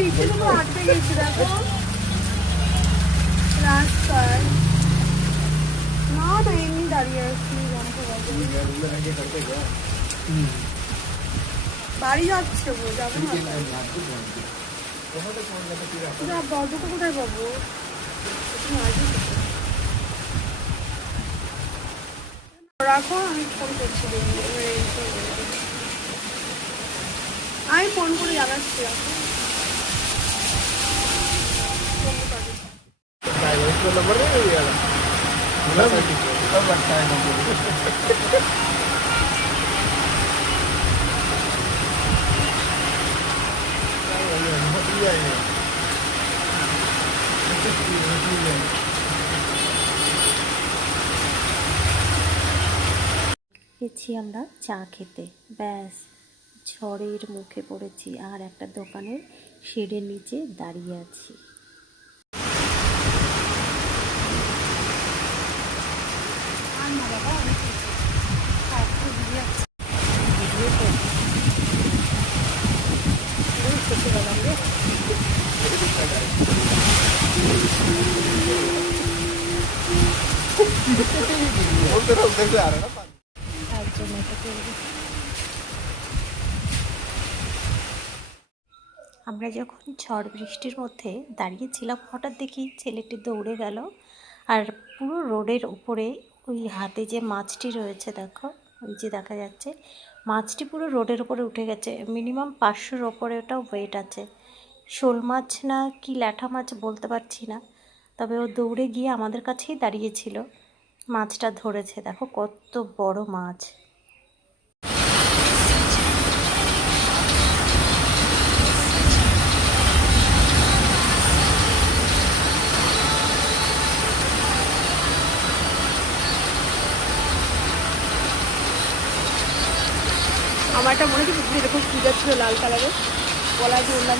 বৃষ্টি তো আটকে গেছে দেখো রাস্তায়। না না এমনি দাঁড়িয়ে আসছি বাড়ি যাচ্ছে গো, যাবে না বড়দুটো কোথায় পাবো? রাখো আমি ফোন করছি, আমি ফোন করে জানাচ্ছি। রাখো গেছি আমরা চা খেতে, ব্যাস ঝড়ের মুখে পড়েছি আর একটা দোকানের শেডের নিচে দাঁড়িয়ে আছি। আমরা যখন ঝড় বৃষ্টির মধ্যে দাঁড়িয়েছিলাম, হঠাৎ দেখি ছেলেটি দৌড়ে গেল আর পুরো রোডের উপরে ওই হাতে যে মাছটি রয়েছে দেখো, ওই যে দেখা যাচ্ছে মাছটি পুরো রোডের উপরে উঠে গেছে। মিনিমাম 500-র ওপরে ওটাও ওয়েট আছে। শোল মাছ না কি ল্যাঠা মাছ বলতে পারছি না, তবে ও দৌড়ে গিয়ে আমাদের কাছেই দাঁড়িয়েছিল, মাছটা ধরেছে। দেখো কত বড় মাছ। আমার একটা মনে হচ্ছে এরকম চুড়িদার ছিল লাল কালারের, গলায় যে অন্যান্য